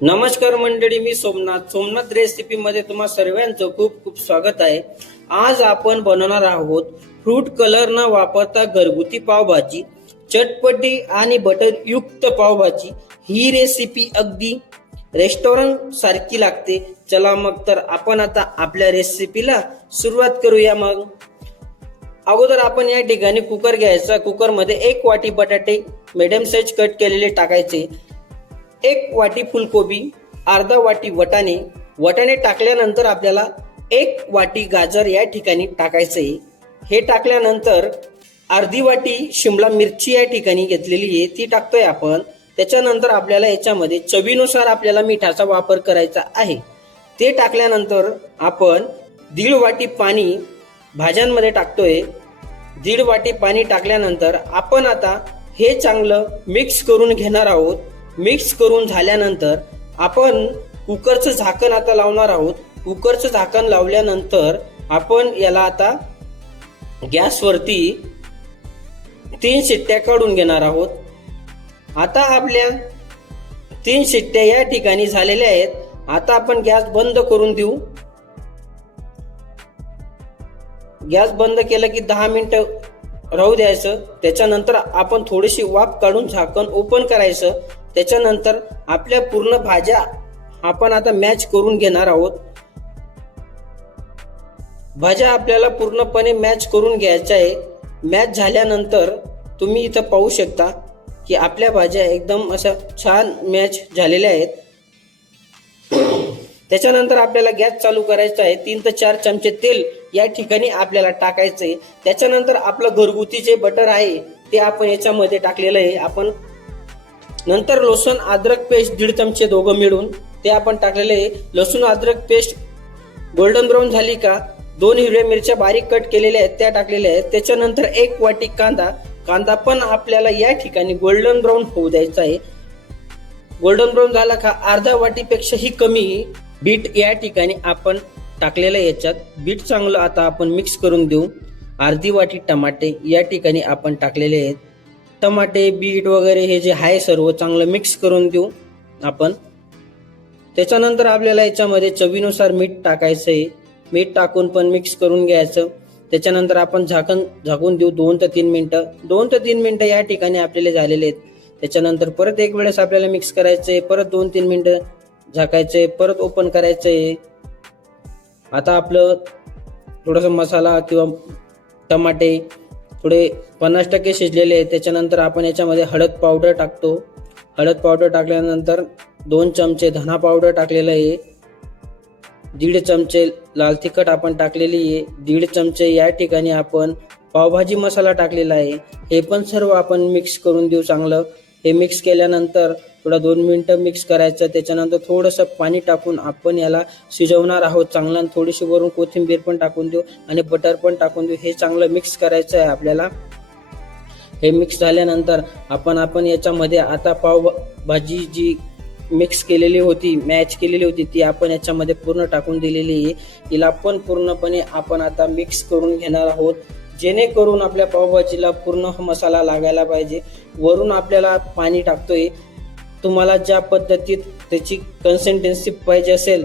नमस्कार मंडळी, मी सोमनाथ रेसिपी मध्ये तुम्हा सर्वांचं खूप खूप स्वागत आहे। आज आपण बनवणार आहोत फ्रूट कलर न वापरता घरगुती पावभाजी, चटपटी आणि बटर युक्त पावभाजी। ही रेसिपी अगदी रेस्टॉरंट सारखी लागते। चला मग तर आपण आता आपल्या रेसिपीला सुरुवात करूया। मग अगोदर आपण या ठिकाणी कुकर घ्यायचा। कुकर मध्ये 1 वाटी बटाटे मीडियम साइज कट केलेले टाकायचे, 1 वाटी फुलकोबी, अर्धा वाटी वाटाणे टाकल्यानंतर आपल्याला 1 वाटी गाजर या ठिकाणी टाकायचे। हे टाकल्यानंतर अर्धी वाटी शिमला मिरची या ठिकाणी घेतलेली आहे ती टाकतोय आपण। त्याच्यानंतर आपल्याला याच्यामध्ये चवीनुसार आपल्याला मिठाचा वापर करायचा आहे। ते टाकल्यानंतर आपण 1.5 वाटी पाणी भाज्यांमध्ये टाकतोय। 1.5 वाटी पाणी टाकल्यानंतर आपण आता हे चांगलं मिक्स करून घेणार आहोत। मिक्स करून झाल्यानंतर आपण कुकरचं झाकण आता लावणार आहोत। कुकरचं झाकण लावल्यानंतर आपण याला आता गॅसवरती 3 शिट्ट्या काढून घेणार आहोत। आता आपल्या 3 शिट्ट्या या ठिकाणी झालेल्या आहेत। आता आपण गॅस बंद करून देऊ। गॅस बंद केलं की 10 मिनिटं राहू द्यायचं। त्याच्यानंतर आपण थोडीशी वाफ काढून झाकण ओपन करायचं। त्याच्यानंतर आपल्या पूर्ण भाज्या आपण आता मॅच करून घेणार आहोत। भाज्या आपल्याला पूर्णपणे मॅच करून घ्यायच्या आहे। मॅच झाल्यानंतर तुम्ही इथं पाहू शकता की आपल्या भाज्या एकदम अशा छान मॅच झालेल्या आहेत। त्याच्यानंतर आपल्याला गॅस चालू करायचा आहे। 3 ते 4 चमचे तेल या ठिकाणी आपल्याला टाकायचंय। त्याच्यानंतर आपलं घरगुती जे बटर आहे ते आपण याच्यामध्ये टाकलेलं आहे। आपण नंतर लसूण अद्रक पेस्ट 1.5 चमचे दोघं मिळून ते आपण टाकलेले आहे। लसूण अद्रक पेस्ट गोल्डन ब्राऊन झाली का 2 हिरव्या मिरच्या बारीक कट केलेल्या आहेत त्या टाकलेल्या आहेत। त्याच्यानंतर 1 वाटी कांदा पण आपल्याला या ठिकाणी गोल्डन ब्राऊन होऊ द्यायचा आहे। गोल्डन ब्राऊन झाला का अर्धा वाटीपेक्षाही कमी बीट या ठिकाणी आपण टाकलेलं याच्यात। बीट चांगलं आता आपण मिक्स करून देऊ। अर्धी वाटी टमाटे या ठिकाणी आपण टाकलेले आहेत। टमाटे बीट वगैरे हे जे आहे सर्व चांगलं मिक्स करून देऊ आपण। त्याच्यानंतर आपल्याला याच्यामध्ये चवीनुसार मीठ टाकायचं आहे। मीठ टाकून पण मिक्स करून घ्यायचं। त्याच्यानंतर आपण झाकून देऊ 2 ते 3 मिनिटं। 2 ते 3 मिनिटं या ठिकाणी आपल्याला झालेले आहेत। त्याच्यानंतर परत एक वेळेस आपल्याला मिक्स करायचंय, परत 2-3 मिनिटं झाकायचंय, परत ओपन करायचंय। आता आपलं थोडासा मसाला किंवा टमाटे थोडे 50% शिजलेले आहेत। त्याच्यानंतर आपण याच्यामध्ये हळद पावडर टाकतो। हळद पावडर टाकल्यानंतर 2 चमचे धना पावडर टाकलेलं आहे। 1.5 चमचे लाल तिखट आपण टाकलेली आहे। 1.5 चमचे या ठिकाणी आपण पावभाजी मसाला टाकलेला आहे। हे पण सर्व आपण मिक्स करून देऊ चांगलं। हे मिक्स केल्यानंतर थोडा 2 मिनिटं मिक्स करायचं। त्याच्यानंतर थोडंसं पाणी टाकून आपण याला शिजवणार आहोत चांगलं। थोडीशी वरून कोथिंबीर पण टाकून देऊ आणि बटर पण टाकून देऊ। हे चांगलं मिक्स करायचं आहे आपल्याला। हे मिक्स झाल्यानंतर आपण याच्यामध्ये आता पावभाजी जी मिक्स केलेली होती, मॅच केलेली होती ती आपण याच्यामध्ये पूर्ण टाकून दिलेली आहे। तिला पण पूर्णपणे आपण आता मिक्स करून घेणार आहोत, जेणेकरून आपल्या पावभाजीला पूर्ण मसाला लागायला पाहिजे। वरून आपल्याला पाणी टाकतोय। तुम्हाला ज्या पद्धतीत त्याची कन्सिस्टन्सी पाहिजे असेल,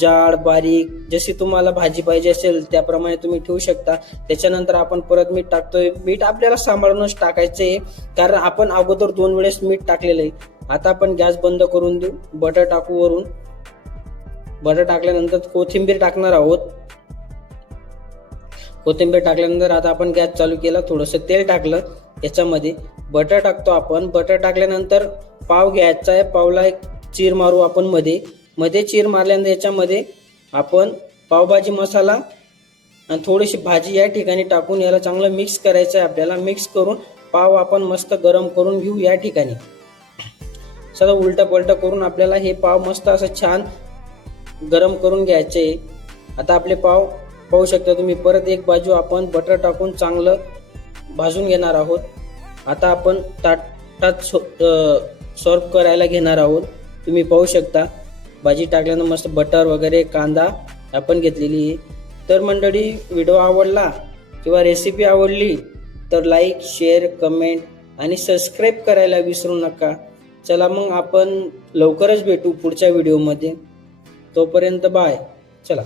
जाड बारीक जशी तुम्हाला भाजी पाहिजे असेल त्याप्रमाणे तुम्ही ठेवू शकता। त्याच्यानंतर आपण परत मीठ टाकतोय। मीठ आपल्याला सांभाळूनच टाकायचंय, कारण आपण अगोदर 2 वेळेस मीठ टाकलेलं आहे। आता आपण गॅस बंद करून देऊ। बटर टाकू वरून। बटर टाकल्यानंतर कोथिंबीर टाकणार आहोत। कोथिंबीर टाकल्यानंतर आता आपण गॅस चालू केला, थोडंसं तेल टाकलं याच्यामध्ये, बटर टाकतो आपण। बटर टाकल्यानंतर पाव घ्यायचा आहे। पावला एक चीर मारू आपण मध्ये चीर मारल्यानंतर याच्यामध्ये आपण पावभाजी मसाला आणि थोडीशी भाजी या ठिकाणी टाकून याला चांगलं मिक्स करायचं आहे आपल्याला। मिक्स करून पाव आपण मस्त गरम करून घेऊ या ठिकाणी। सगळं उलटा पलटा करून आपल्याला हे पाव मस्त असं छान गरम करून घ्यायचे। आता आपले पाव पाहू शकता तुम्ही। परत एक बाजू आपण बटर टाकून चांगलं भाजून घेणार आहोत। आता आपण ताटात सर्व करायला घेणार आहोत। तुम्ही पाहू शकता भाजी टाकल्यानंतर मस्त बटर वगैरे कांदा आपण घेतलेली आहे। तर मंडळी, व्हिडिओ आवडला किंवा रेसिपी आवडली तर लाईक शेअर कमेंट आणि सबस्क्राईब करायला विसरू नका। चला मग आपण लवकरच भेटू पुढच्या व्हिडिओमध्ये. तोपर्यंत बाय. चला.